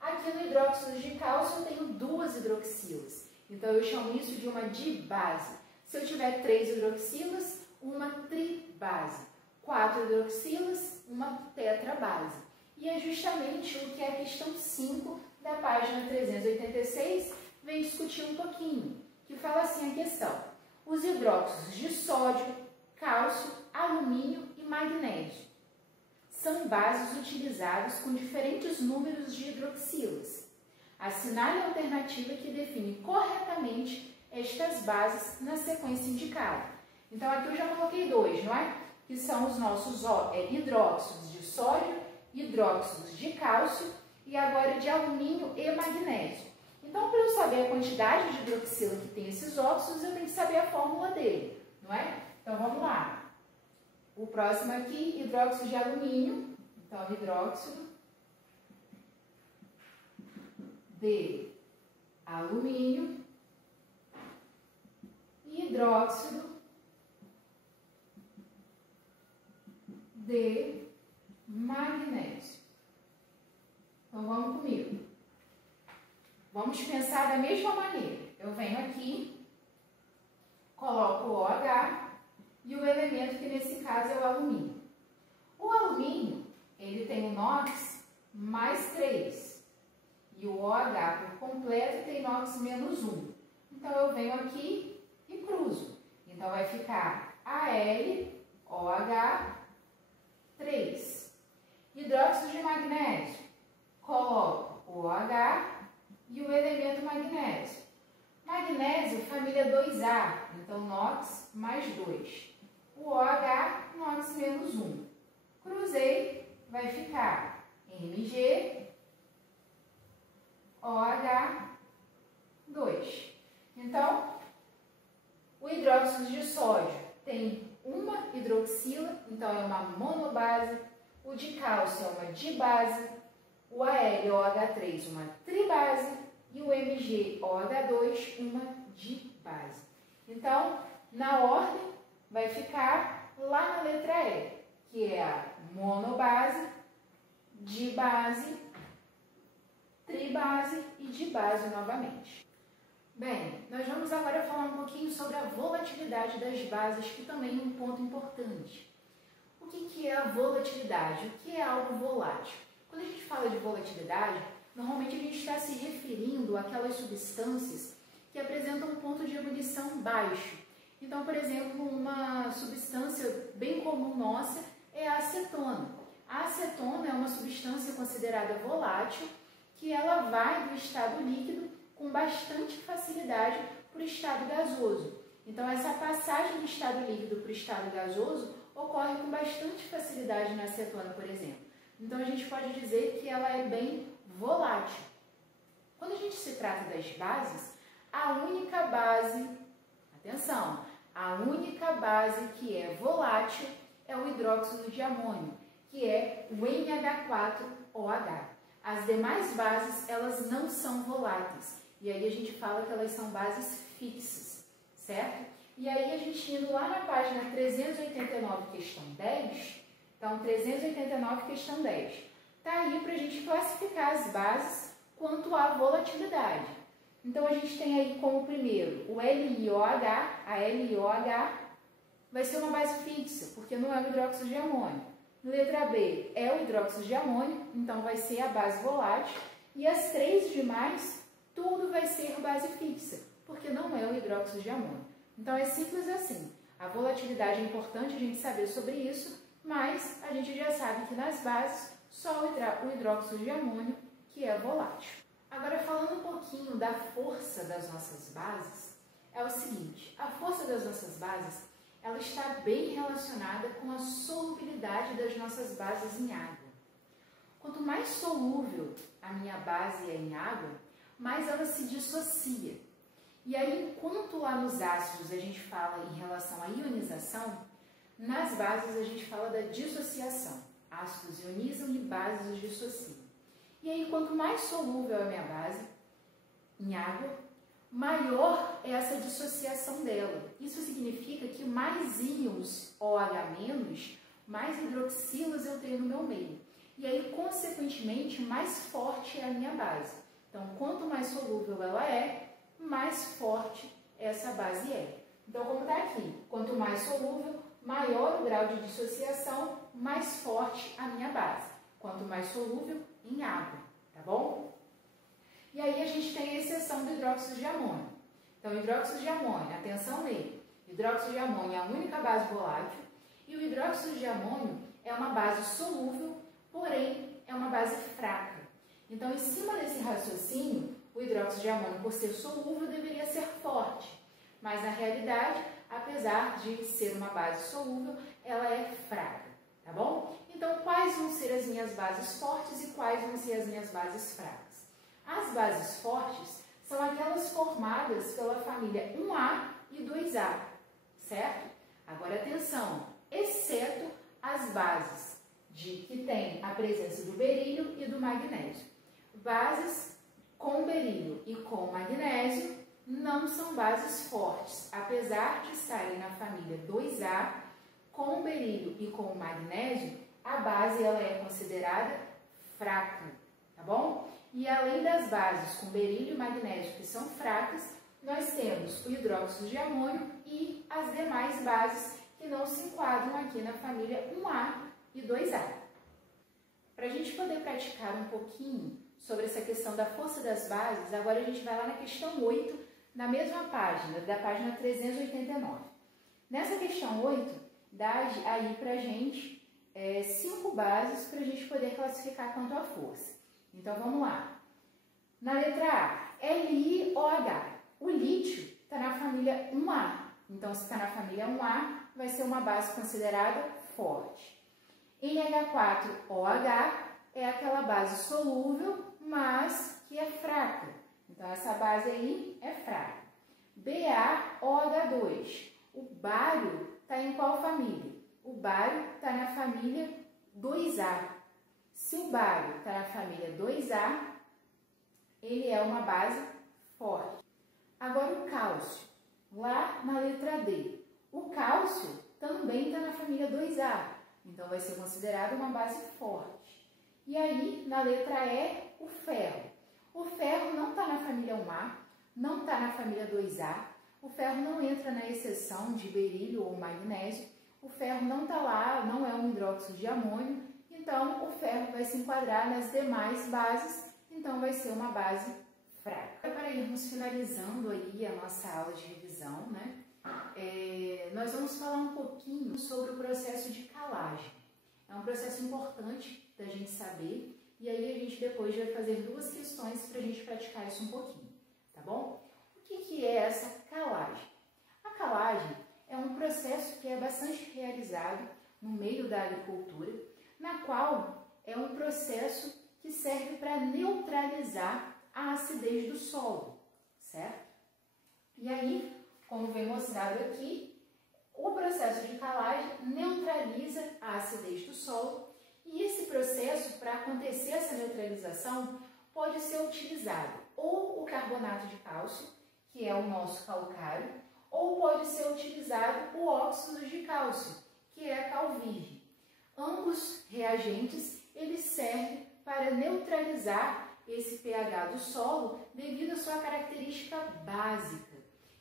Aqui no hidróxido de cálcio, eu tenho 2 hidroxilas. Então, eu chamo isso de uma dibase. Se eu tiver 3 hidroxilas, uma tribase. 4 hidroxilas, uma tetrabase. E é justamente o que a questão 5 da página 386 vem discutir um pouquinho, que fala assim a questão: os hidróxidos de sódio, cálcio, alumínio e magnésio são bases utilizadas com diferentes números de hidroxilas. Assinale a alternativa que define corretamente estas bases na sequência indicada. Então, aqui eu já coloquei 2, não é? Que são os nossos hidróxidos de sódio, hidróxidos de cálcio e agora de alumínio e magnésio. Então, para eu saber a quantidade de hidroxila que tem esses óxidos, eu tenho que saber a fórmula dele, não é? Então, vamos lá. O próximo aqui, hidróxido de alumínio. Então, hidróxido de alumínio e hidróxido de magnésio. Então, vamos comigo. Vamos pensar da mesma maneira. Eu venho aqui, coloco o OH e o elemento que nesse caso é o alumínio. O alumínio, ele tem o NOx mais 3. E o OH por completo tem NOx menos 1. Então, eu venho aqui e cruzo. Então, vai ficar AlOH3. Hidróxido de magnésio. Coloco o OH e o elemento magnésio. Magnésio, família 2A. Então, NOx mais 2. O OH, NOx menos 1. Cruzei, vai ficar Mg OH2. Então, o hidróxido de sódio tem uma hidroxila, então é uma monobase. O de cálcio é uma dibase. O AlOH3 uma tribase. E o MgOH2 uma dibase. Então, na ordem, vai ficar lá na letra E, que é a monobase, dibase, tribase e dibase novamente. Bem, nós vamos agora falar um pouquinho sobre a volatilidade das bases, que também é um ponto importante. O que é a volatilidade? O que é algo volátil? Quando a gente fala de volatilidade, normalmente a gente está se referindo àquelas substâncias que apresentam um ponto de ebulição baixo. Então, por exemplo, uma substância bem comum nossa é a acetona. A acetona é uma substância considerada volátil, que ela vai do estado líquido com bastante facilidade para o estado gasoso. Então, essa passagem do estado líquido para o estado gasoso ocorre com bastante facilidade na acetona, por exemplo. Então, a gente pode dizer que ela é bem volátil. Quando a gente se trata das bases, a única base, atenção, a única base que é volátil é o hidróxido de amônio, que é o NH4OH. As demais bases, elas não são voláteis. E aí a gente fala que elas são bases fixas, certo? E aí a gente indo lá na página 389, questão 10, então 389, questão 10, tá aí para a gente classificar as bases quanto à volatilidade. Então a gente tem aí como primeiro o LiOH, a LiOH vai ser uma base fixa, porque não é o hidróxido de amônio. Letra B é o hidróxido de amônio, então vai ser a base volátil. E as três demais, tudo vai ser base fixa, porque não é o hidróxido de amônio. Então é simples assim. A volatilidade é importante a gente saber sobre isso, mas a gente já sabe que nas bases só o hidróxido de amônio que é volátil. Agora, falando um pouquinho da força das nossas bases, é o seguinte: a força das nossas bases ela está bem relacionada com a solubilidade das nossas bases em água. Quanto mais solúvel a minha base é em água, mais ela se dissocia. E aí, enquanto lá nos ácidos a gente fala em relação à ionização, nas bases a gente fala da dissociação. Ácidos ionizam e bases dissociam. E aí, quanto mais solúvel é a minha base em água, maior é essa dissociação dela. Isso significa que mais íons OH-, mais hidroxilas eu tenho no meu meio. E aí, consequentemente, mais forte é a minha base. Então, quanto mais solúvel ela é, mais forte essa base é. Então, como está aqui, quanto mais solúvel, maior o grau de dissociação, mais forte a minha base. Quanto mais solúvel, em água, tá bom? E aí a gente tem a exceção do hidróxido de amônio. Então, o hidróxido de amônio, atenção nele, o hidróxido de amônio é a única base volátil e o hidróxido de amônio é uma base solúvel, porém é uma base fraca. Então, em cima desse raciocínio, o hidróxido de amônio, por ser solúvel, deveria ser forte, mas na realidade, apesar de ser uma base solúvel, ela é fraca, tá bom? Então, quais vão ser as minhas bases fortes e quais vão ser as minhas bases fracas? As bases fortes são aquelas formadas pela família 1A e 2A, certo? Agora, atenção, exceto as bases que têm a presença do berílio e do magnésio. Bases com berílio e com magnésio não são bases fortes, apesar de estarem na família 2A, com berílio e com magnésio, a base ela é considerada fraca, tá bom? E além das bases com berílio e magnésio que são fracas, nós temos o hidróxido de amônio e as demais bases que não se enquadram aqui na família 1A e 2A. Para a gente poder praticar um pouquinho sobre essa questão da força das bases, agora a gente vai lá na questão 8, na mesma página, da página 389. Nessa questão 8, dá aí para a gente 5 bases para a gente poder classificar quanto à força. Então, vamos lá. Na letra A, LiOH. O lítio está na família 1A. Então, se está na família 1A, vai ser uma base considerada forte. NH4OH é aquela base solúvel, mas que é fraca. Então, essa base aí é fraca. BaOH2. O bário está em qual família? O bário está na família 2A. Se o bário está na família 2A, ele é uma base forte. Agora o cálcio, lá na letra D. O cálcio também está na família 2A, então vai ser considerado uma base forte. E aí, na letra E, o ferro. O ferro não está na família 1A, não está na família 2A, o ferro não entra na exceção de berílio ou magnésio, o ferro não está lá, não é um hidróxido de amônio, então o ferro vai se enquadrar nas demais bases, então vai ser uma base fraca. Para irmos finalizando aí a nossa aula de revisão, né? Nós vamos falar um pouquinho sobre o processo de calagem. É um processo importante da gente saber e aí a gente depois vai fazer 2 questões para a gente praticar isso um pouquinho, tá bom? O que é essa calagem? A calagem é um processo que é bastante realizado no meio da agricultura, na qual é um processo que serve para neutralizar a acidez do solo, certo? E aí, como vem mostrado aqui, o processo de calagem neutraliza a acidez do solo e esse processo, para acontecer essa neutralização, pode ser utilizado ou o carbonato de cálcio, que é o nosso calcário, ou pode ser utilizado o óxido de cálcio, que é a cal virgem. Ambos reagentes, eles servem para neutralizar esse pH do solo devido à sua característica básica.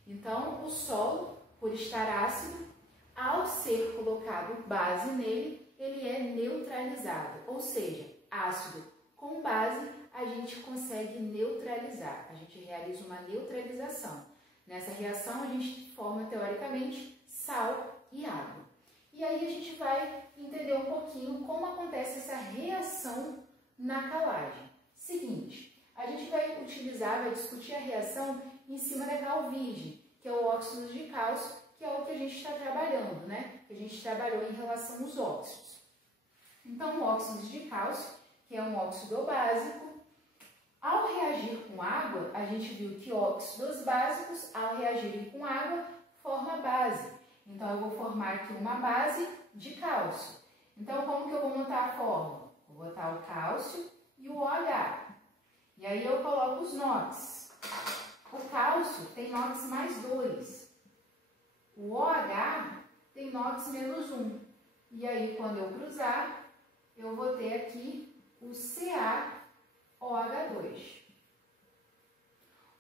Então, o solo, por estar ácido, ao ser colocado base nele, ele é neutralizado, ou seja, ácido com base, a gente consegue neutralizar, a gente realiza uma neutralização. Nessa reação, a gente forma, teoricamente, sal e água. E E aí a gente vai entender um pouquinho como acontece essa reação na calagem. Seguinte, a gente vai discutir a reação em cima da cal virgem, que é o óxido de cálcio, que é o que a gente está trabalhando, né? Que a gente trabalhou em relação aos óxidos. Então, o óxido de cálcio, que é um óxido básico, ao reagir com água, a gente viu que óxidos básicos, ao reagirem com água, forma base. Então, eu vou formar aqui uma base de cálcio. Então, como que eu vou montar a fórmula? Vou botar o cálcio e o OH. E aí eu coloco os NOx. O cálcio tem NOx mais 2. O OH tem NOx menos 1. E aí, quando eu cruzar, eu vou ter aqui o CaOH2.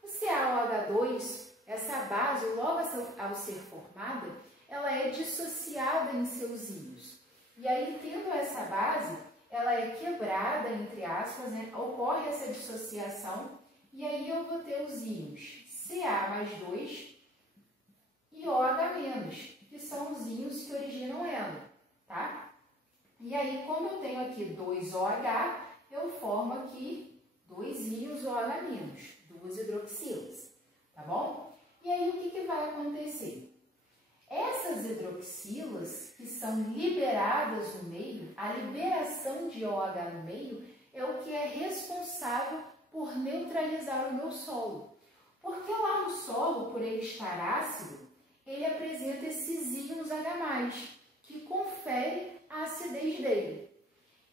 O CaOH2, essa base, logo ao ser formada, ela é dissociada em seus íons. E aí, tendo essa base, ela é quebrada, entre aspas, né? Ocorre essa dissociação, e aí eu vou ter os íons Ca mais 2 e OH-, que são os íons que originam ela, tá? E aí, como eu tenho aqui 2 OH, eu formo aqui 2 íons OH-, 2 hidroxilas, tá bom? E aí, o que vai acontecer? Essas hidroxilas que são liberadas no meio, a liberação de OH no meio é o que é responsável por neutralizar o meu solo. Porque lá no solo, por ele estar ácido, ele apresenta esses íons H+, que confere a acidez dele.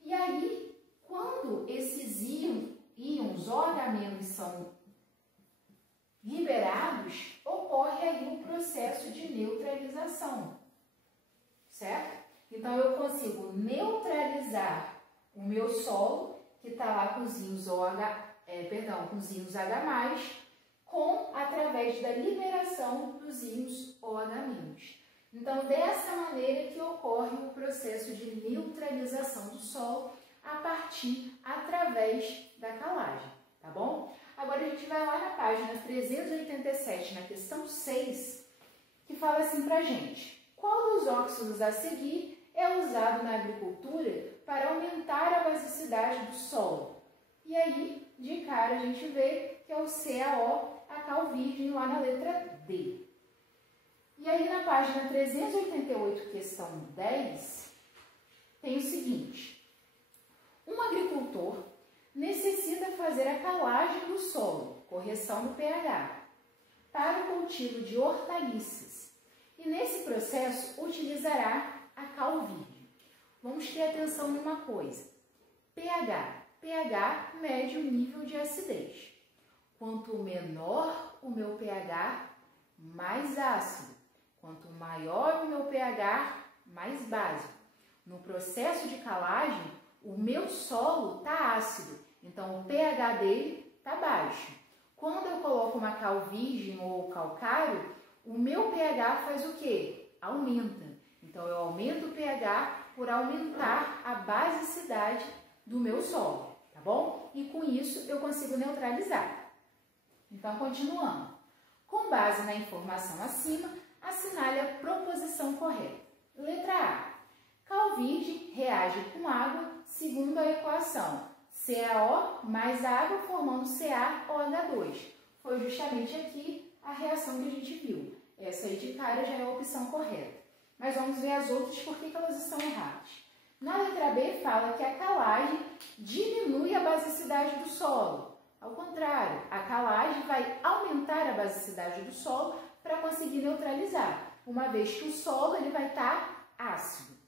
E aí, quando esses íons OH- são liberados, ocorre aí um processo de neutralização, certo? Então, eu consigo neutralizar o meu solo, que está lá com os íons com os íons H+, através da liberação dos íons OH-. Então, dessa maneira que ocorre o processo de neutralização do solo através da calagem, tá bom? Agora, a gente vai lá na página 387, na questão 6, que fala assim pra gente: qual dos óxidos a seguir é usado na agricultura para aumentar a basicidade do solo? E aí, de cara, a gente vê que é o CaO, a cal virgem, lá na letra D. E aí, na página 388, questão 10, tem o seguinte: um agricultor necessita fazer a calagem do solo, correção do pH, para o cultivo de hortaliças. E nesse processo utilizará a cal virgem. Vamos ter atenção numa coisa: pH. pH mede o nível de acidez. Quanto menor o meu pH, mais ácido. Quanto maior o meu pH, mais básico. No processo de calagem, o meu solo está ácido, então o pH dele está baixo. Quando eu coloco uma cal virgem ou calcário, o meu pH faz o quê? Aumenta. Então, eu aumento o pH por aumentar a basicidade do meu solo, tá bom? E com isso, eu consigo neutralizar. Então, continuando. Com base na informação acima, assinale a proposição correta. Letra A. Cal virgem reage com água segundo a equação CaO mais água formando CaOH2. Foi justamente aqui a reação que a gente viu. Essa aí de cara já é a opção correta. Mas vamos ver as outras porque elas estão erradas. Na letra B fala que a calagem diminui a basicidade do solo. Ao contrário, a calagem vai aumentar a basicidade do solo para conseguir neutralizar, uma vez que o solo ele vai estar ácido.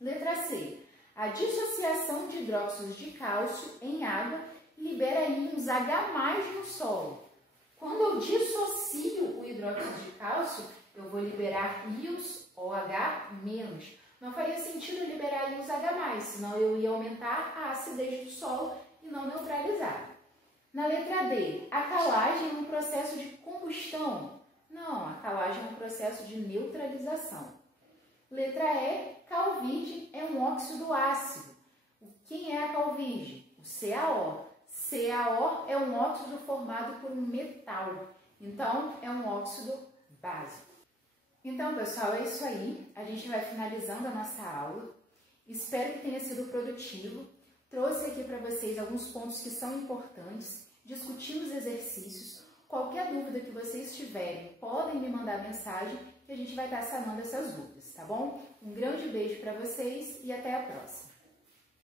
Letra C. A dissociação de hidróxidos de cálcio em água libera íons H+ no solo. Quando eu dissocio o hidróxido de cálcio, eu vou liberar íons OH-. Não faria sentido liberar íons H+, senão eu ia aumentar a acidez do solo e não neutralizar. Na letra D, a calagem é um processo de combustão. Não, a calagem é um processo de neutralização. Letra E, cal virgem é um óxido ácido. Quem é a cal virgem? O CaO. CaO é um óxido formado por um metal. Então, é um óxido básico. Então, pessoal, é isso aí. A gente vai finalizando a nossa aula. Espero que tenha sido produtivo. Trouxe aqui para vocês alguns pontos que são importantes. Discutimos exercícios. Qualquer dúvida que vocês tiverem, podem me mandar mensagem que a gente vai estar sanando essas dúvidas, tá bom? Um grande beijo para vocês e até a próxima.